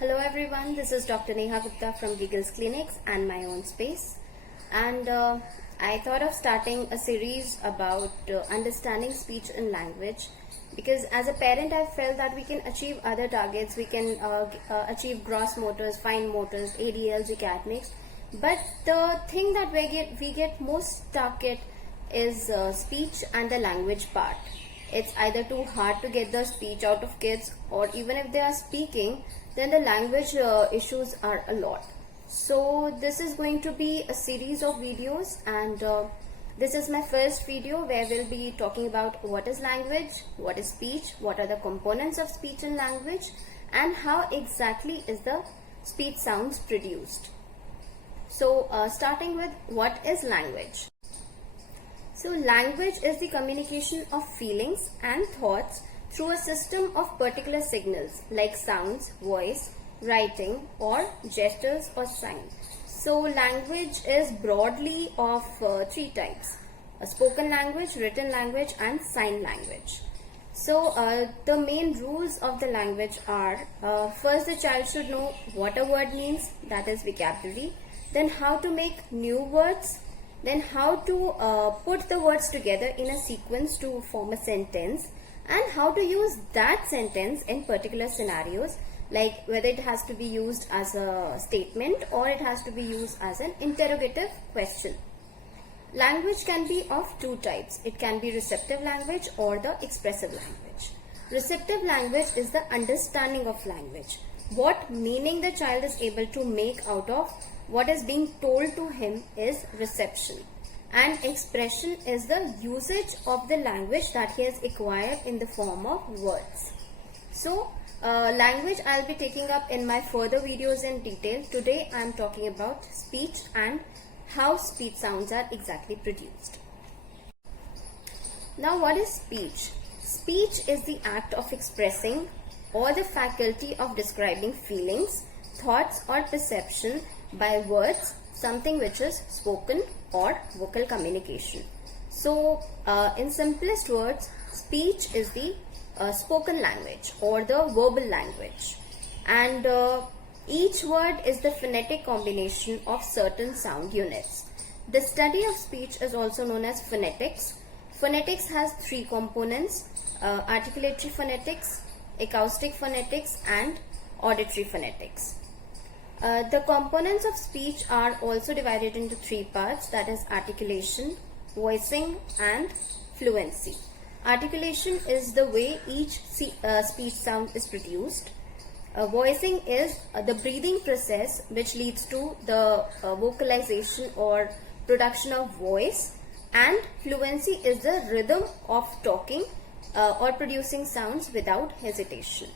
Hello everyone, this is Dr. Neha Gupta from Giggles Clinics and my own space. And I thought of starting a series about understanding speech and language, because as a parent I felt that we can achieve other targets. We can achieve gross motors, fine motors, ADLs, academics, but the thing that we get most stuck at is speech and the language part. It's either too hard to get the speech out of kids, or even if they are speaking, then the language issues are a lot. So this is going to be a series of videos, and this is my first video where we'll be talking about what is language, what is speech, what are the components of speech and language, and how exactly is the speech sounds produced. So starting with what is language. So language is the communication of feelings and thoughts through a system of particular signals like sounds, voice, writing, or gestures or signs. So language is broadly of three types: a spoken language, written language, and sign language. So the main rules of the language are, first the child should know what a word means, that is vocabulary, then how to make new words, then how to put the words together in a sequence to form a sentence, and how to use that sentence in particular scenarios, like whether it has to be used as a statement or it has to be used as an interrogative question. Language can be of two types. It can be receptive language or the expressive language. Receptive language is the understanding of language, what meaning the child is able to make out of what is being told to him is reception, and expression is the usage of the language that he has acquired in the form of words. So language I'll be taking up in my further videos in detail. Today I am talking about speech and how speech sounds are exactly produced. Now, what is speech? Speech is the act of expressing or the faculty of describing feelings, thoughts, or perception by words, something which is spoken or vocal communication. So in simplest words, speech is the spoken language or the verbal language, and each word is the phonetic combination of certain sound units. The study of speech is also known as phonetics. Phonetics has three components: articulatory phonetics, acoustic phonetics, and auditory phonetics. The components of speech are also divided into three parts, that is articulation, voicing, and fluency. Articulation is the way each speech sound is produced. Voicing is the breathing process which leads to the vocalization or production of voice, and fluency is the rhythm of talking or producing sounds without hesitation.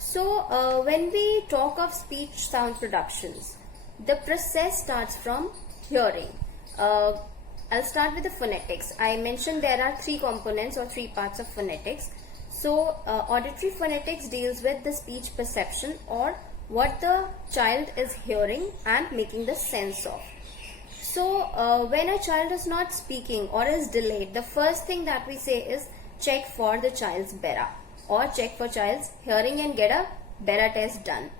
So when we talk of speech sound productions, the process starts from hearing. I'll start with the phonetics. I mentioned there are three components or three parts of phonetics. So auditory phonetics deals with the speech perception, or what the child is hearing and making the sense of. So when a child is not speaking or is delayed, the first thing that we say is check for the child's BERA, or check for child's hearing and get a BERA test done.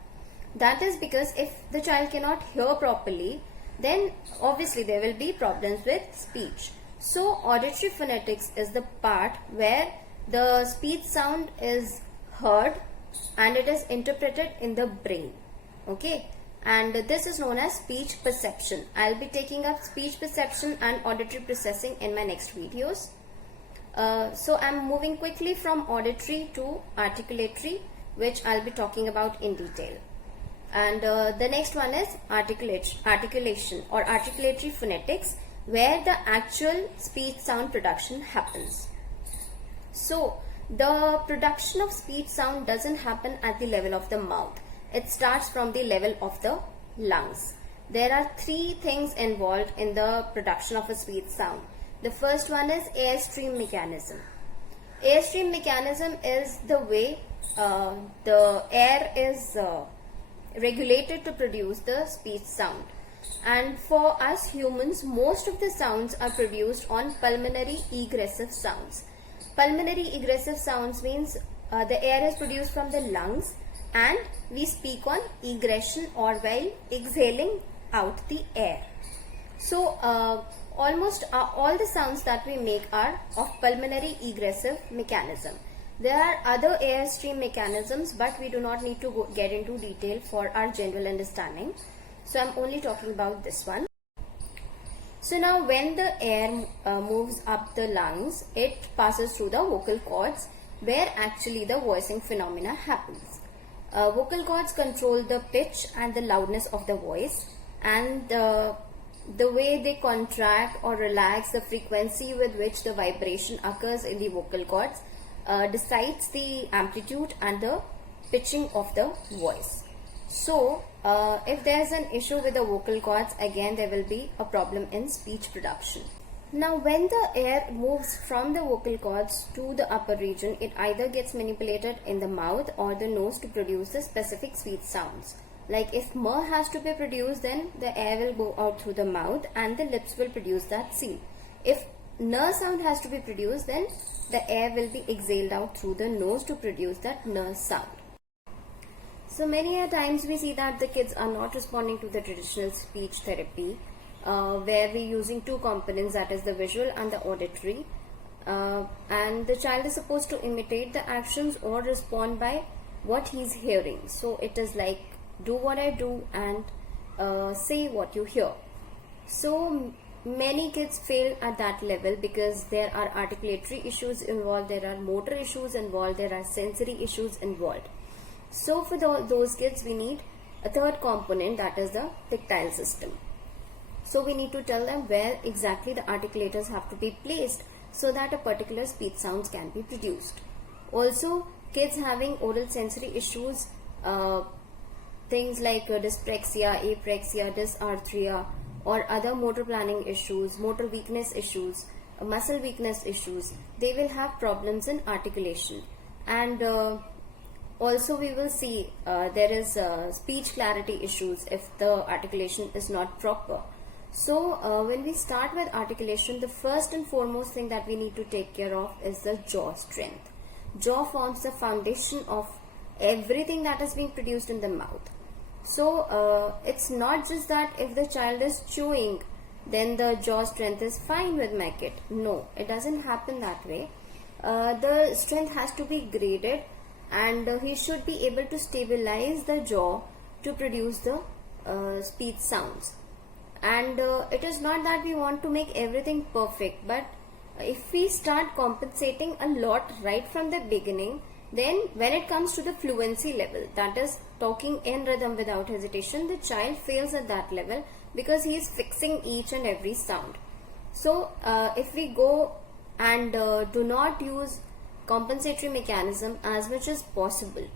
That is because if the child cannot hear properly, then obviously there will be problems with speech. So auditory phonetics is the part where the speech sound is heard and it is interpreted in the brain. Okay, and this is known as speech perception. I'll be taking up speech perception and auditory processing in my next videos. So I'm moving quickly from auditory to articulatory, which I'll be talking about in detail. And the next one is articulation or articulatory phonetics, where the actual speech sound production happens. So the production of speech sound doesn't happen at the level of the mouth. It starts from the level of the lungs. There are three things involved in the production of a speech sound. The first one is airstream mechanism. Airstream mechanism is the way the air is regulated to produce the speech sound. And for us humans, most of the sounds are produced on pulmonary egressive sounds. Pulmonary egressive sounds means the air is produced from the lungs and we speak on egression or while exhaling out the air. So almost all the sounds that we make are of pulmonary egressive mechanism. There are other airstream mechanisms, but we do not need to get into detail for our general understanding. So I'm only talking about this one. So now when the air moves up the lungs, it passes through the vocal cords where actually the voicing phenomena happens. Vocal cords control the pitch and the loudness of the voice, and the way they contract or relax, the frequency with which the vibration occurs in the vocal cords decides the amplitude and the pitching of the voice. So if there's an issue with the vocal cords, again there will be a problem in speech production. Now when the air moves from the vocal cords to the upper region, it either gets manipulated in the mouth or the nose to produce the specific speech sounds. Like if M has to be produced, then the air will go out through the mouth and the lips will produce that seal. If N sound has to be produced, then the air will be exhaled out through the nose to produce that N sound. So many a times we see that the kids are not responding to the traditional speech therapy where we're using two components, that is the visual and the auditory, and the child is supposed to imitate the actions or respond by what he's hearing. So it is like do what I do and say what you hear. So many kids fail at that level because there are articulatory issues involved, there are motor issues involved, there are sensory issues involved. So for those kids we need a third component, that is the tactile system. So we need to tell them where exactly the articulators have to be placed so that a particular speech sounds can be produced. Also kids having oral sensory issues, things like dyspraxia, apraxia, dysarthria, or other motor planning issues, motor weakness issues, muscle weakness issues, they will have problems in articulation. And also we will see there is speech clarity issues if the articulation is not proper. So when we start with articulation, the first and foremost thing that we need to take care of is the jaw strength. Jaw forms the foundation of everything that is being produced in the mouth. So it's not just that if the child is chewing, then the jaw strength is fine with my kid. No, it doesn't happen that way. The strength has to be graded, and he should be able to stabilize the jaw to produce the speech sounds. And it is not that we want to make everything perfect, but if we start compensating a lot right from the beginning, then when it comes to the fluency level, that is talking in rhythm without hesitation, the child fails at that level because he is fixing each and every sound. So if we go and do not use compensatory mechanism as much as possible,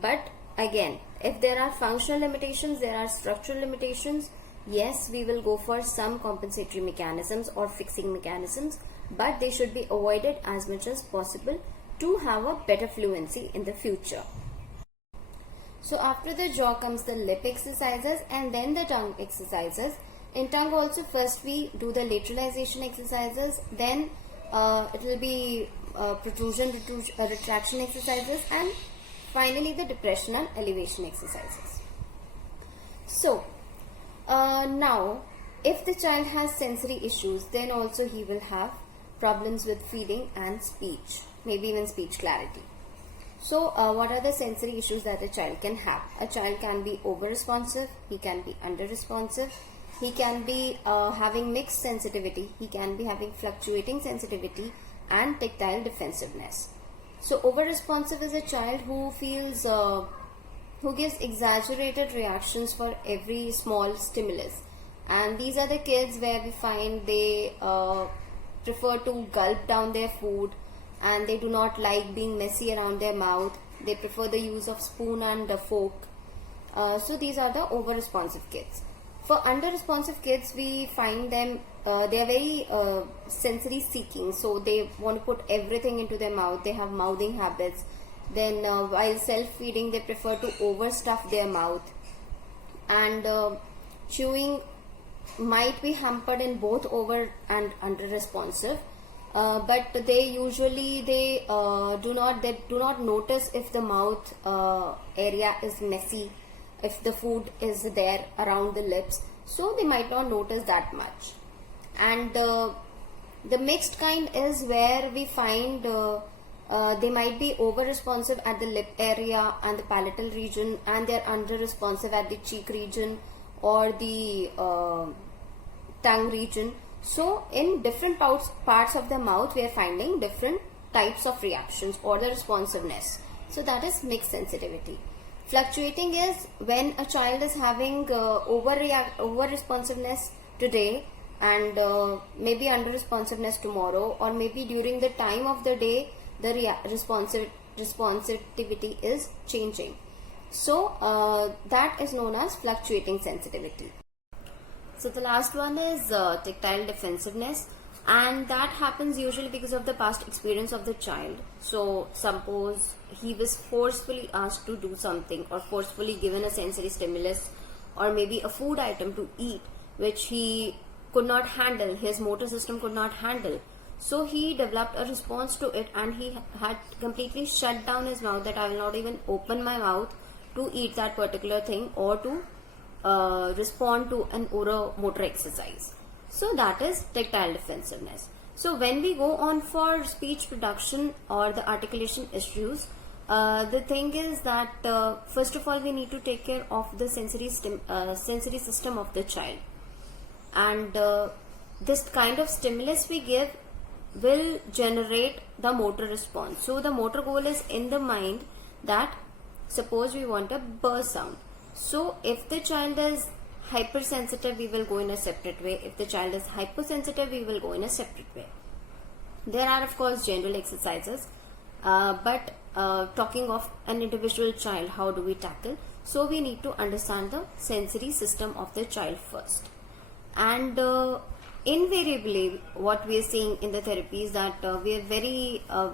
but again if there are functional limitations, there are structural limitations, yes, we will go for some compensatory mechanisms or fixing mechanisms, but they should be avoided as much as possible to have a better fluency in the future. So after the jaw comes the lip exercises and then the tongue exercises. In tongue also, first we do the lateralization exercises, then it will be protrusion, retraction exercises, and finally the depression and elevation exercises. So now if the child has sensory issues, then also he will have problems with feeding and speech, maybe even speech clarity. So what are the sensory issues that a child can have? A child can be over responsive, he can be under responsive, he can be having mixed sensitivity, he can be having fluctuating sensitivity and tactile defensiveness. So over responsive is a child who feels who gives exaggerated reactions for every small stimulus, and these are the kids where we find they prefer to gulp down their food, and they do not like being messy around their mouth. They prefer the use of spoon and fork. So these are the over responsive kids. For under responsive kids, we find them they are very sensory seeking, so they want to put everything into their mouth. They have mouthing habits. Then while self-feeding, they prefer to overstuff their mouth, and chewing might be hampered in both over and under responsive. but they usually do not notice if the mouth area is messy, if the food is there around the lips, so they might not notice that much. And the mixed kind is where we find they might be over responsive at the lip area and the palatal region, and they're under responsive at the cheek region or the tongue region. So in different parts of the mouth, we are finding different types of reactions or the responsiveness. So that is mixed sensitivity. Fluctuating is when a child is having over responsiveness today and maybe under responsiveness tomorrow, or maybe during the time of the day the responsivity is changing. So that is known as fluctuating sensitivity. So the last one is tactile defensiveness, and that happens usually because of the past experience of the child. So suppose he was forcefully asked to do something or forcefully given a sensory stimulus or maybe a food item to eat which he could not handle, his motor system could not handle. So he developed a response to it and he had completely shut down his mouth, that I will not even open my mouth to eat that particular thing or to respond to an oromotor exercise. So that is tactile defensiveness. So when we go on for speech production or the articulation issues, the thing is that first of all we need to take care of the sensory system of the child, and this kind of stimulus we give will generate the motor response. So the motor goal is in the mind that suppose we want a burr sound. So if the child is hypersensitive, we will go in a separate way. If the child is hypersensitive, we will go in a separate way. There are of course general exercises, but talking of an individual child, how do we tackle? So we need to understand the sensory system of the child first. And invariably what we are seeing in the therapy is that we are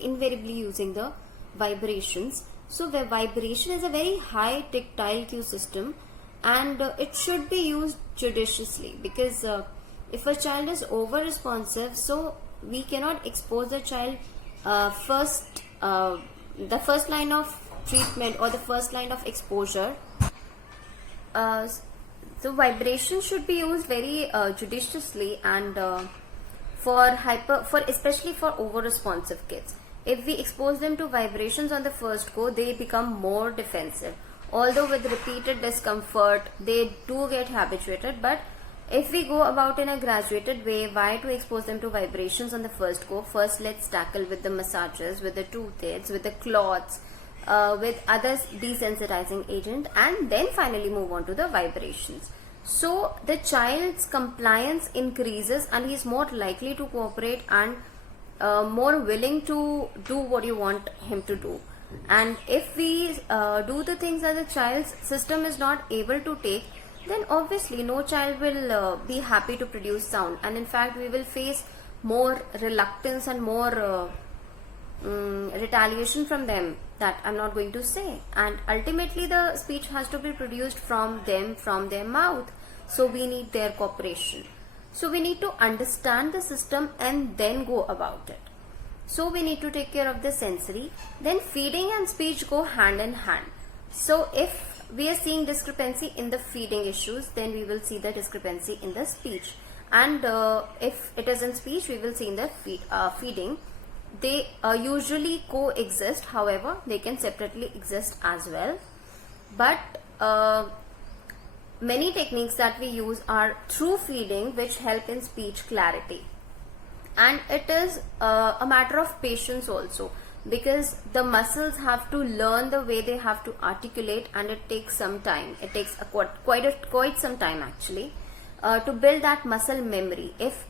invariably using the vibrations. So the vibration is a very high tactile cue system, and it should be used judiciously, because if a child is over responsive, so we cannot expose the child the first line of treatment or the first line of exposure. So vibration should be used very judiciously, and especially for over responsive kids. If we expose them to vibrations on the first go, they become more defensive. Although with repeated discomfort, they do get habituated, but if we go about in a graduated way, why to expose them to vibrations on the first go? First, let's tackle with the massages, with the tooth aids, with the cloths, with other desensitizing agent, and then finally move on to the vibrations. So the child's compliance increases and he is more likely to cooperate and more willing to do what you want him to do. And if we do the things that the child's system is not able to take, then obviously no child will be happy to produce sound, and in fact we will face more reluctance and more retaliation from them, that I'm not going to say. And ultimately the speech has to be produced from them, from their mouth, so we need their cooperation. So we need to understand the system and then go about it. So we need to take care of the sensory. Then feeding and speech go hand in hand. So if we are seeing discrepancy in the feeding issues, then we will see the discrepancy in the speech. And if it is in speech, we will see in the feeding. They usually coexist, however they can separately exist as well. But many techniques that we use are through feeding, which help in speech clarity. And it is a matter of patience also, because the muscles have to learn the way they have to articulate, and it takes some time. It takes quite some time actually to build that muscle memory. If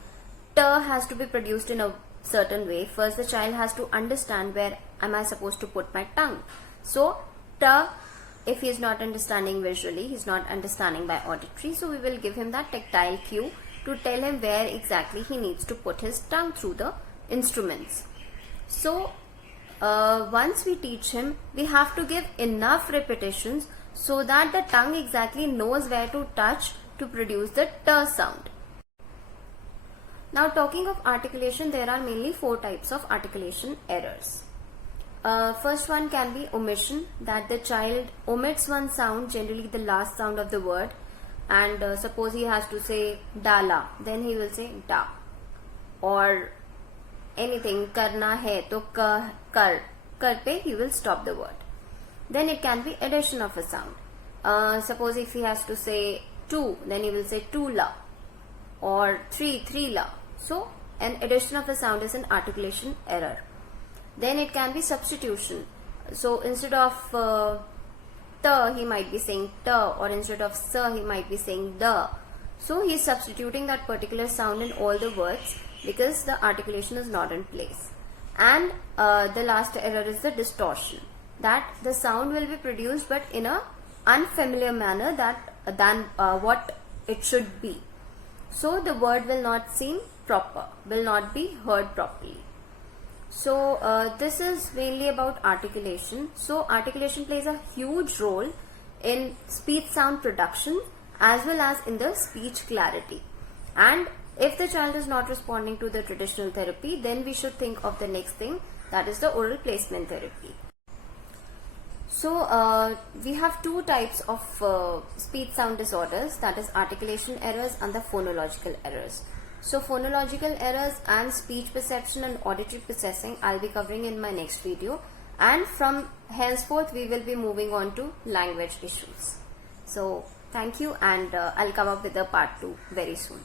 t has to be produced in a certain way, first the child has to understand where am I supposed to put my tongue. So t, if he is not understanding visually, he is not understanding by auditory, so we will give him that tactile cue to tell him where exactly he needs to put his tongue through the instruments. So once we teach him, we have to give enough repetitions so that the tongue exactly knows where to touch to produce the t sound. Now talking of articulation, there are mainly 4 types of articulation errors. First one can be omission, that the child omits one sound, generally the last sound of the word, and suppose he has to say dala, then he will say da, or anything karna hai to kar pe he will stop the word. Then it can be addition of a sound. Suppose if he has to say two, then he will say two la, or three la. So an addition of a sound is an articulation error. Then it can be substitution. So instead of ta, he might be saying ta, or instead of sa, he might be saying da. So he is substituting that particular sound in all the words because the articulation is not in place. And the last error is the distortion, that the sound will be produced but in a unfamiliar manner than what it should be. So the word will not seem proper, will not be heard properly. So this is mainly about articulation. So articulation plays a huge role in speech sound production as well as in the speech clarity. And if the child is not responding to the traditional therapy, then we should think of the next thing, that is the oral placement therapy. So we have 2 types of speech sound disorders, that is articulation errors and the phonological errors. So phonological errors and speech perception and auditory processing I'll be covering in my next video, and from henceforth we will be moving on to language issues. So thank you, and I'll come up with a part 2 very soon.